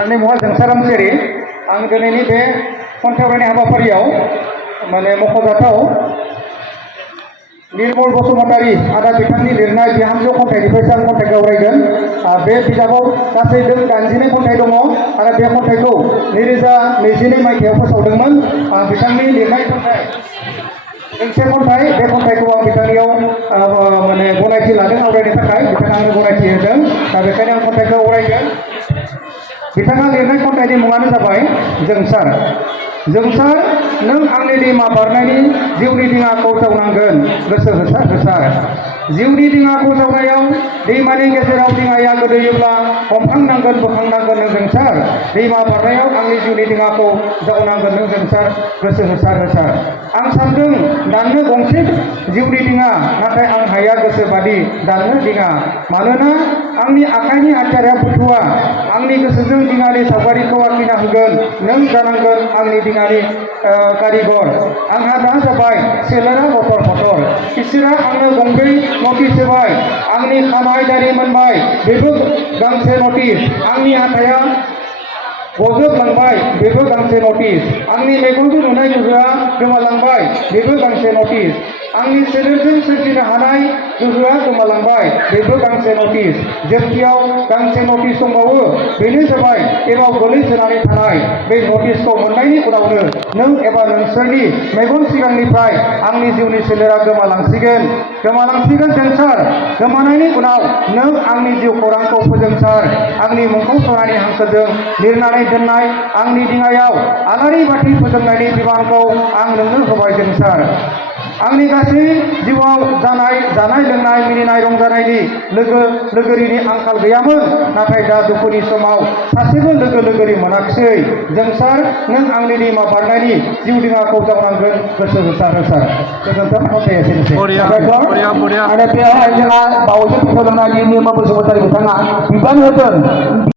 आंनि मुङा जोंसार रामसियारि आं दिनैनि बे खन्थाइ आवरायनाय हाबाफारियाव माने मख'जाथाव निर्मल बसुमतारी आदा बिथांनि लिरनाय बिहामजो खन्थाइनिफ्रायसो आं खन्थाइखौ आवरायगोन। बे बिजाबाव गासै 82 खन्थाइ दङ आरो बे खन्थाइखौ 2022 मायथाइयाव फोसावदोंमोन। बिथांनि लिरनाय खन्थाइ दोंसे खन्थाइ, बे खन्थाइखौ आं बिथांनियाव माने गनायथि लादों आवरायनो थाखाय, बिथाङा आंनो गनायथि होदों। दा बेखायनो आं खन्थाइखौ आवरायगोन। बिथाङा लिरनाय खन्थाइनि मुङानो जाबाय जोंसार। जोंसार नों आंनि दैमा बारनायनि जिउनि दिङाखौ जावनांगोन गोसो होसार होसार। जिउनि दिङाखौ जावनायाव दैमानि गेजेराव दिङाया गोदोयोब्ला हमखांनांगोन बोखांनांगोन नों जोंसार। दैमा बारनायाव आंनि जिउनि दिङाखौ जावनांगोन नों जोंसार गोसो होसार होसार। आं सानदों दाननो गंसे जिउनि दिङा, नाथाय आं हाया गोसोबादि दाननो दिङा। मानोना आंनि आखाइनि हाथियारा फुथुवा, आंनि गोसोजों दिङानि सावगारिखौ आखिना होगोन नों जानांगोन आंनि दिङानि कारिगर। आंहा दा जाबाय सोलेरा गटर गटर, इसोरा आंनो गंब्रै नटिस होबाय। आंनि खानाय दारि मोनबाय बेबो गांसे नटिस, आंनि हाथाया गजोबलांबाय बेबो गांसे नटिस, आंनि मेगनजों नुनाय गोहोआ गोमालांबाय बेबो गांसे नटिस, आंनि सोलेरजों सोरजिनो हानाय गोहोआ गोमालांबाय बेबो गांसे नटिस। जोबथियाव गांसे नटिस दंबावो, बेनो जाबाय एमाव गोलैसोनानै थानाय। बे नटिसखौ मोननायनि उनावनो नों एबा नोंसोरनि मेगन सिगांनिफ्राय आंनि जिउनि सोलेरा गोमालांसिगोन जोंसार। गोमानायनि उनाव नों आंनि जिउ खौरांखौ फोजोंसार। आंनि मुंखौ सनानि हांखोजों लिरनानै दोननाय आंनि दिङायाव आलारि बाथि फोजोंनायनि बिबानखौ आं नोंनो होबाय जोंसार। आंनि गासै जिउआव जानाय लोंनाय मिनिनाय रंजानायनि लोगोरिनि आंखाल गैयामोन, नाथाय दा दुखुनि समाव सासेबो लोगोरि मोनाखिसै। जोंसार नों आंनि दैमा बारनायनि जिउ दिङाखौ जावनांगोन गोसो होसार होसार। गोजोन्थों। खन्थाइया एसेनोसै। आरो बेवहाय जोंहा बावैसो फोसावलांनाय निर्मल बसुमतारी बिथाङा बिबान होदों।